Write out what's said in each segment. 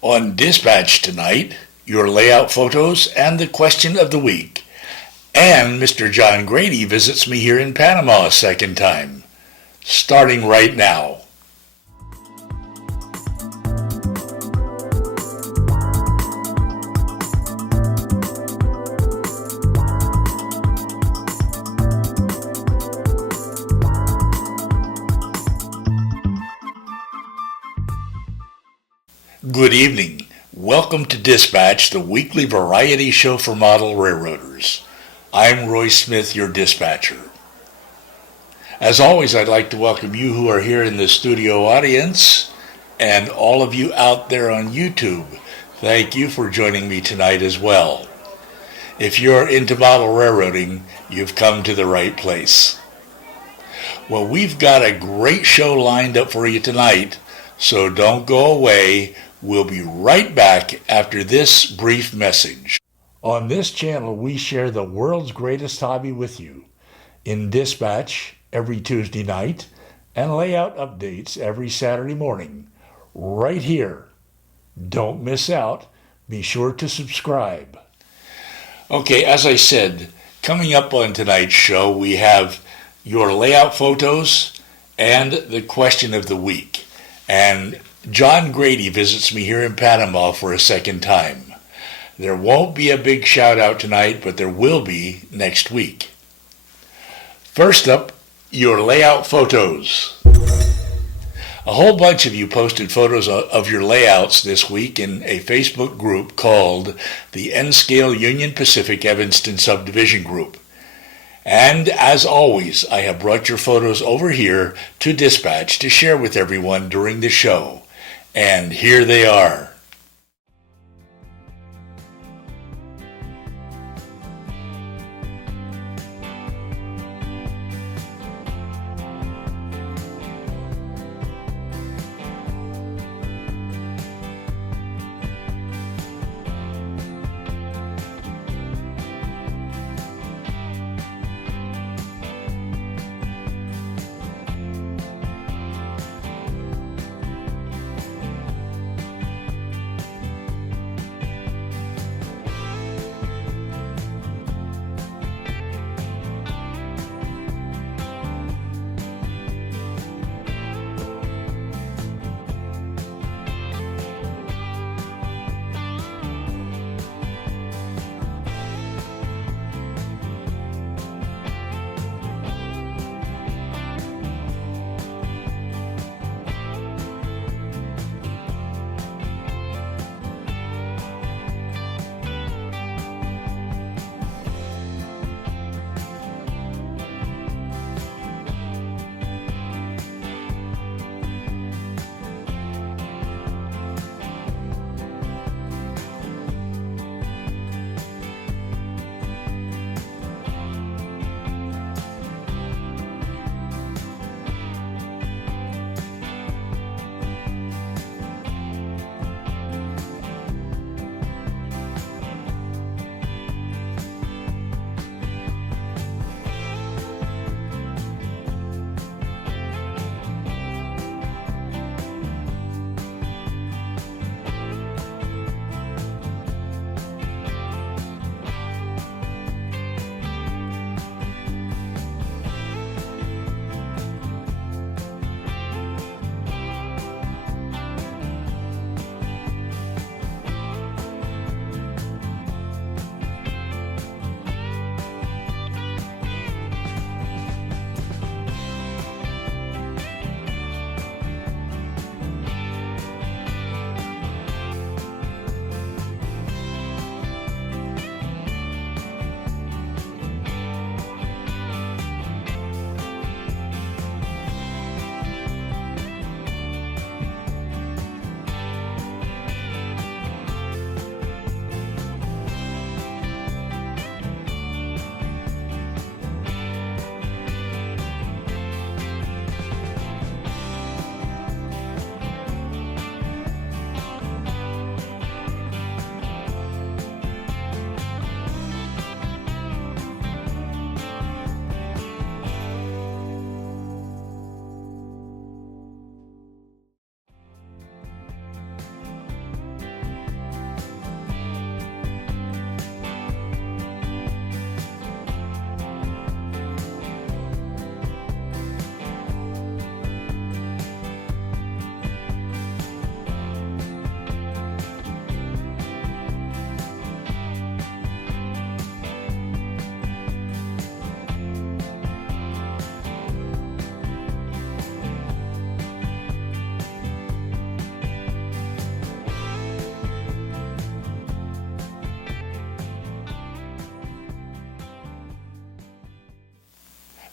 On Dispatch tonight, your layout photos and the question of the week. And Mr. John Grady visits me here in Panama a second time. Starting right now. Good evening. Welcome to Dispatch, the weekly variety show for model railroaders. I'm Roy Smith, your dispatcher. As always, I'd like to welcome you who are here in the studio audience and all of you out there on YouTube. Thank you for joining me tonight as well. If you're into model railroading, you've come to the right place. Well, we've got a great show lined up for you tonight, so don't go away. We'll be right back after this brief message. On this channel, we share the world's greatest hobby with you. In Dispatch every Tuesday night and layout updates every Saturday morning. Right here. Don't miss out. Be sure to subscribe. Okay, as I said, coming up on tonight's show, we have your layout photos and the question of the week. And John Grady visits me here in Panama for a second time. There won't be a big shout out tonight, but there will be next week. First up, your layout photos. A whole bunch of you posted photos of your layouts this week in a Facebook group called the N-Scale Union Pacific Evanston Subdivision Group. And as always, I have brought your photos over here to Dispatch to share with everyone during the show. And here they are.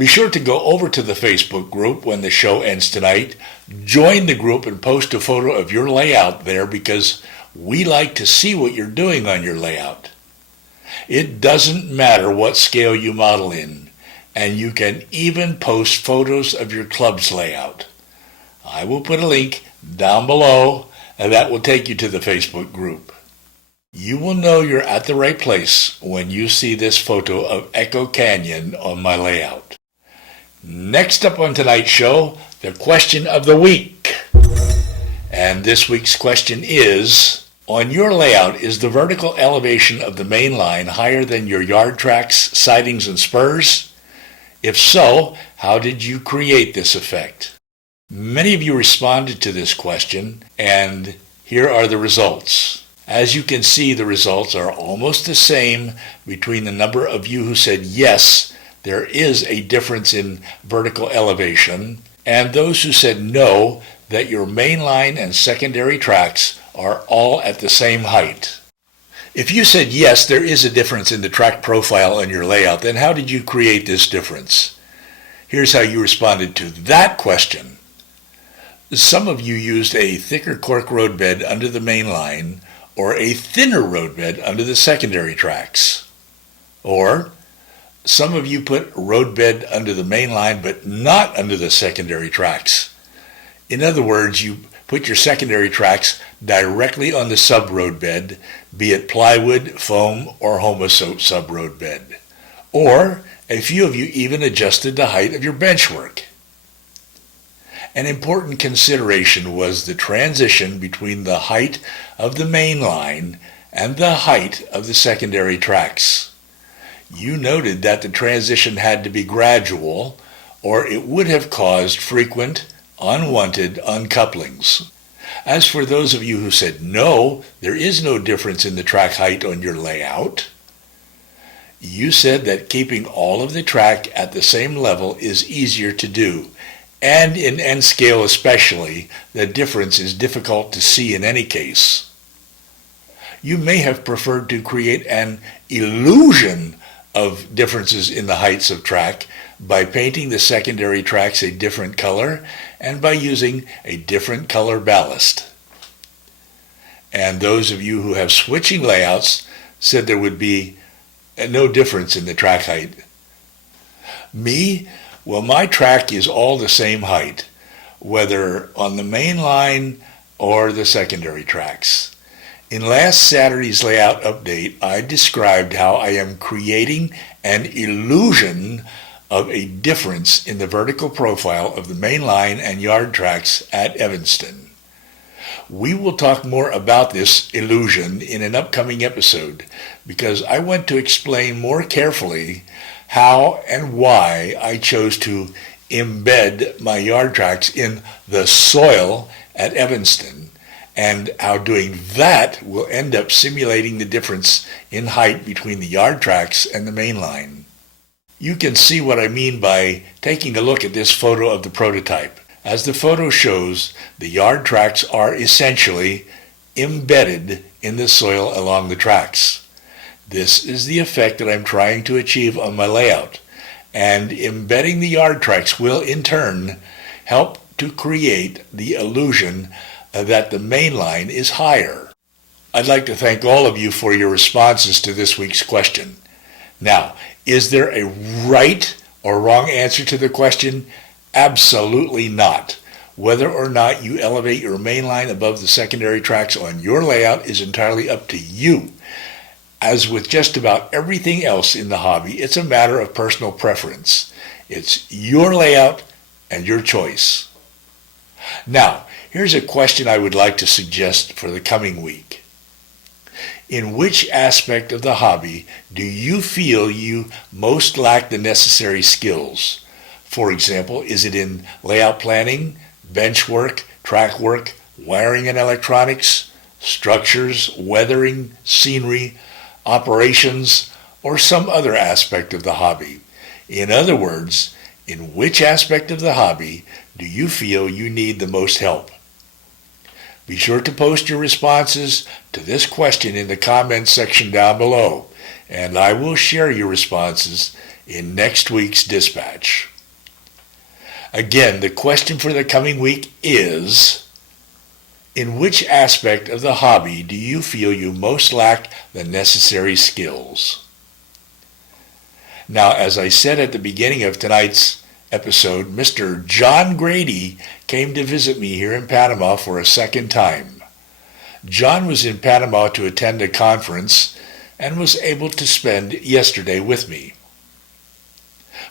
Be sure to go over to the Facebook group when the show ends tonight. Join the group and post a photo of your layout there because we like to see what you're doing on your layout. It doesn't matter what scale you model in, and you can even post photos of your club's layout. I will put a link down below, and that will take you to the Facebook group. You will know you're at the right place when you see this photo of Echo Canyon on my layout. Next up on tonight's show, the question of the week. And this week's question is, on your layout, is the vertical elevation of the main line higher than your yard tracks, sidings, and spurs? If so, how did you create this effect? Many of you responded to this question, and here are the results. As you can see, the results are almost the same between the number of you who said yes, there is a difference in vertical elevation, and those who said no, that your main line and secondary tracks are all at the same height. If you said yes, there is a difference in the track profile on your layout, then how did you create this difference? Here's how you responded to that question. Some of you used a thicker cork roadbed under the main line or a thinner roadbed under the secondary tracks. Or some of you put roadbed under the main line but not under the secondary tracks. In other words, you put your secondary tracks directly on the sub-roadbed, be it plywood, foam, or Homosoap sub-roadbed. Or a few of you even adjusted the height of your benchwork. An important consideration was the transition between the height of the main line and the height of the secondary tracks. You noted that the transition had to be gradual, or it would have caused frequent, unwanted uncouplings. As for those of you who said no, there is no difference in the track height on your layout, you said that keeping all of the track at the same level is easier to do, and in N scale especially, the difference is difficult to see in any case. You may have preferred to create an illusion of differences in the heights of track by painting the secondary tracks a different color and by using a different color ballast. And those of you who have switching layouts said there would be no difference in the track height. Me, well, my track is all the same height, whether on the main line or the secondary tracks. In last Saturday's layout update, I described how I am creating an illusion of a difference in the vertical profile of the main line and yard tracks at Evanston. We will talk more about this illusion in an upcoming episode because I want to explain more carefully how and why I chose to embed my yard tracks in the soil at Evanston, and how doing that will end up simulating the difference in height between the yard tracks and the main line. You can see what I mean by taking a look at this photo of the prototype. As the photo shows, the yard tracks are essentially embedded in the soil along the tracks. This is the effect that I'm trying to achieve on my layout, and embedding the yard tracks will in turn help to create the illusion that the main line is higher. I'd like to thank all of you for your responses to this week's question. Now, is there a right or wrong answer to the question? Absolutely not. Whether or not you elevate your main line above the secondary tracks on your layout is entirely up to you. As with just about everything else in the hobby, it's a matter of personal preference. It's your layout and your choice. Now, here's a question I would like to suggest for the coming week. In which aspect of the hobby do you feel you most lack the necessary skills? For example, is it in layout planning, bench work, track work, wiring and electronics, structures, weathering, scenery, operations, or some other aspect of the hobby? In other words, in which aspect of the hobby do you feel you need the most help? Be sure to post your responses to this question in the comments section down below, and I will share your responses in next week's dispatch. Again, the question for the coming week is, in which aspect of the hobby do you feel you most lack the necessary skills? Now, as I said at the beginning of tonight's episode, Mr. John Grady came to visit me here in Panama for a second time. John was in Panama to attend a conference and was able to spend yesterday with me.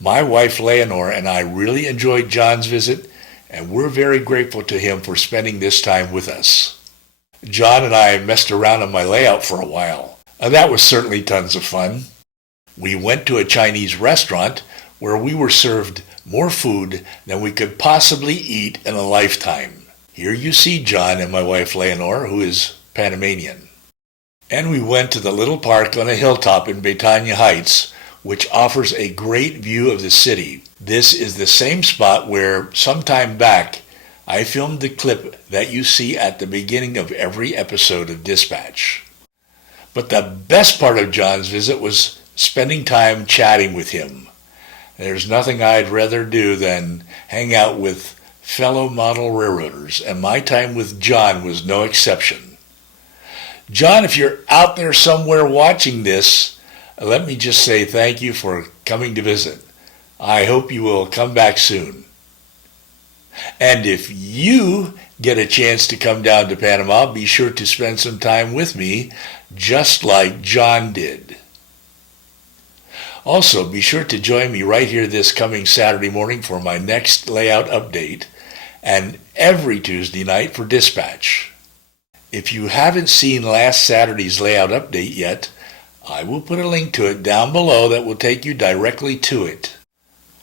My wife Leonore and I really enjoyed John's visit, and we're very grateful to him for spending this time with us. John and I messed around on my layout for a while. That was certainly tons of fun. We went to a Chinese restaurant where we were served more food than we could possibly eat in a lifetime. Here you see John and my wife Leonore, who is Panamanian. And we went to the little park on a hilltop in Betania Heights, which offers a great view of the city. This is the same spot where, sometime back, I filmed the clip that you see at the beginning of every episode of Dispatch. But the best part of John's visit was spending time chatting with him. There's nothing I'd rather do than hang out with fellow model railroaders, and my time with John was no exception. John, if you're out there somewhere watching this, let me just say thank you for coming to visit. I hope you will come back soon. And if you get a chance to come down to Panama, be sure to spend some time with me, just like John did. Also, be sure to join me right here this coming Saturday morning for my next layout update, and every Tuesday night for Dispatch. If you haven't seen last Saturday's layout update yet, I will put a link to it down below that will take you directly to it.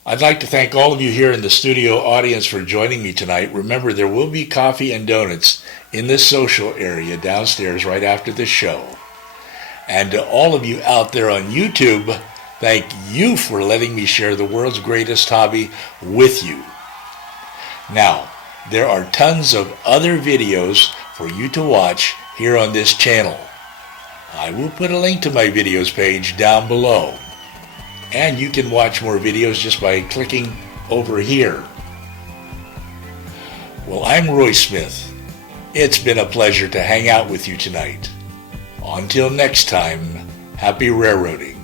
I'd like to thank all of you here in the studio audience for joining me tonight. Remember, there will be coffee and donuts in the social area downstairs right after the show. And to all of you out there on YouTube, thank you for letting me share the world's greatest hobby with you. Now, there are tons of other videos for you to watch here on this channel. I will put a link to my videos page down below. And you can watch more videos just by clicking over here. Well, I'm Roy Smith. It's been a pleasure to hang out with you tonight. Until next time, happy railroading.